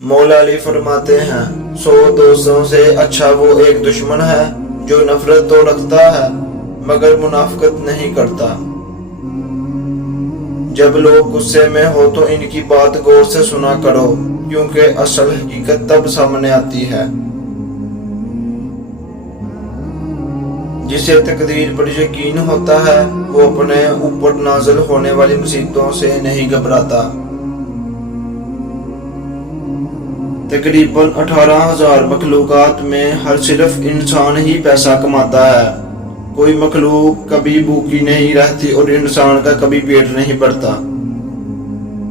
मौला अली फरमाते हैं, 100 दोस्तों से अच्छा वो एक दुश्मन है जो नफरत तो रखता है मगर मुनाफिकत नहीं करता। जब लोग गुस्से में हो तो इनकी बात गौर से सुना करो, क्योंकि असल हकीकत तब सामने आती है। जिसे तकदीर पर यकीन होता है वो अपने ऊपर नाज़िल होने वाली मुसीबतों से नहीं घबराता। तकरीबन 18,000 मखलूकात में हर सिर्फ इंसान ही पैसा कमाता है। कोई मखलूक कभी भूखी नहीं रहती और इंसान का कभी पेट नहीं भरता।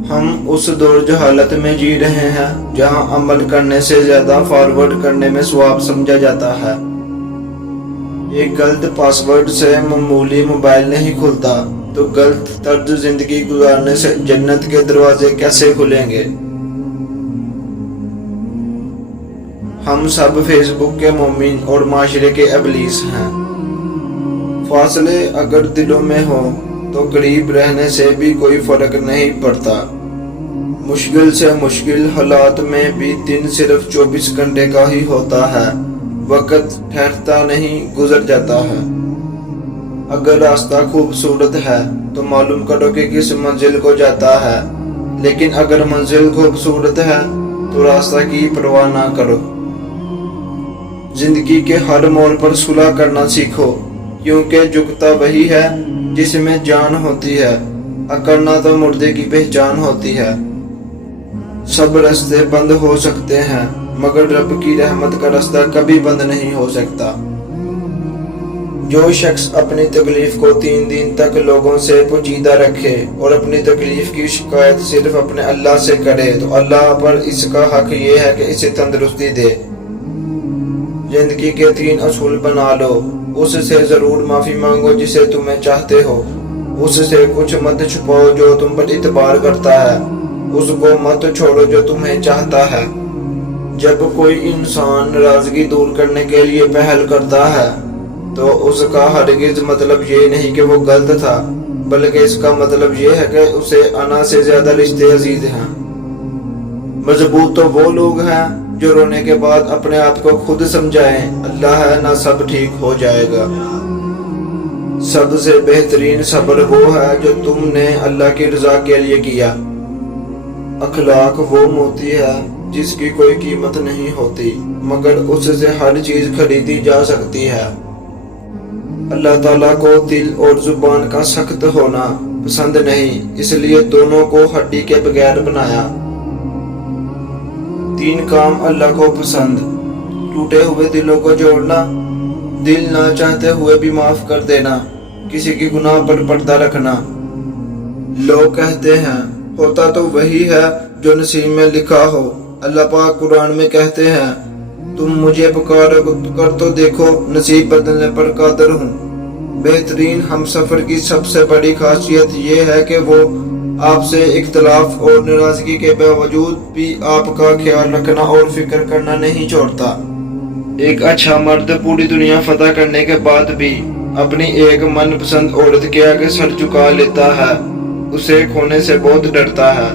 हम उस दौर जहालत में जी रहे हैं जहां अमल करने से ज्यादा फॉरवर्ड करने में सवाब समझा जाता है। एक गलत पासवर्ड से मामूली मोबाइल नहीं खुलता, तो गलत तर्ज जिंदगी गुजारने से जन्नत के दरवाजे कैसे खुलेंगे। हम सब फेसबुक के मोमिन और माशरे के इब्लीस हैं। फासले अगर दिलों में हो तो करीब रहने से भी कोई फर्क नहीं पड़ता। मुश्किल से मुश्किल हालात में भी दिन सिर्फ 24 घंटे का ही होता है। वक्त ठहरता नहीं, गुजर जाता है। अगर रास्ता खूबसूरत है तो मालूम करो कि किस मंजिल को जाता है, लेकिन अगर मंजिल खूबसूरत है तो रास्ता की परवाह ना करो। जिंदगी के हर मोड़ पर सुलह करना सीखो, क्योंकि झुकता वही है जिसमें जान होती है। अकड़ना तो मुर्दे की पहचान होती है। सब रास्ते बंद हो सकते हैं मगर रब की रहमत का रास्ता कभी बंद नहीं हो सकता। जो शख्स अपनी तकलीफ को 3 दिन तक लोगों से पोजीदा रखे और अपनी तकलीफ की शिकायत सिर्फ अपने अल्लाह से करे, तो अल्लाह पर इसका हक ये है कि इसे तंदुरुस्ती दे। जिंदगी के 3 असूल बना लो। उससे जरूर माफी मांगो जिसे तुम्हें चाहते हो। उससे कुछ मत छुपाओ जो तुम पर इतबार करता है। उसको मत छोड़ो जो तुम्हें चाहता है। जब कोई इंसान नाराजगी दूर करने के लिए पहल करता है तो उसका हरगिज मतलब ये नहीं कि वो गलत था, बल्कि इसका मतलब ये है कि उसे अना से ज्यादा रिश्ते अजीज हैं। मजबूत तो वो लोग हैं जो रोने के बाद अपने आप को खुद समझाएं, अल्लाह है ना, सब ठीक हो जाएगा। सबसे बेहतरीन सब्र वो है जो तुमने अल्लाह की रजा के लिए किया। अखलाक वो मोती है जिसकी कोई कीमत नहीं होती, मगर उससे हर चीज खरीदी जा सकती है। अल्लाह ताला को दिल और जुबान का सख्त होना पसंद नहीं, इसलिए दोनों को हड्डी के बगैर बनाया। 3 काम अल्लाह को पसंद: टूटे हुए दिलों को जोड़ना, दिल ना चाहते हुए भी माफ कर देना, किसी की गुनाह पर पर्दा रखना। लोग कहते हैं होता तो वही है जो नसीब में लिखा हो। अल्लाह पाक कुरान में कहते हैं, तुम मुझे पुकार कर तो देखो, नसीब बदलने पर कादिर हूँ। बेहतरीन हमसफर की सबसे बड़ी खासियत ये है कि वो आपसे इख्तलाफ और नाराजगी के बावजूद भी आपका ख्याल रखना और फिक्र करना नहीं छोड़ता। एक अच्छा मर्द पूरी दुनिया फतह करने के बाद भी अपनी एक मनपसंद औरत के आगे सर झुका लेता है। उसे खोने से बहुत डरता है।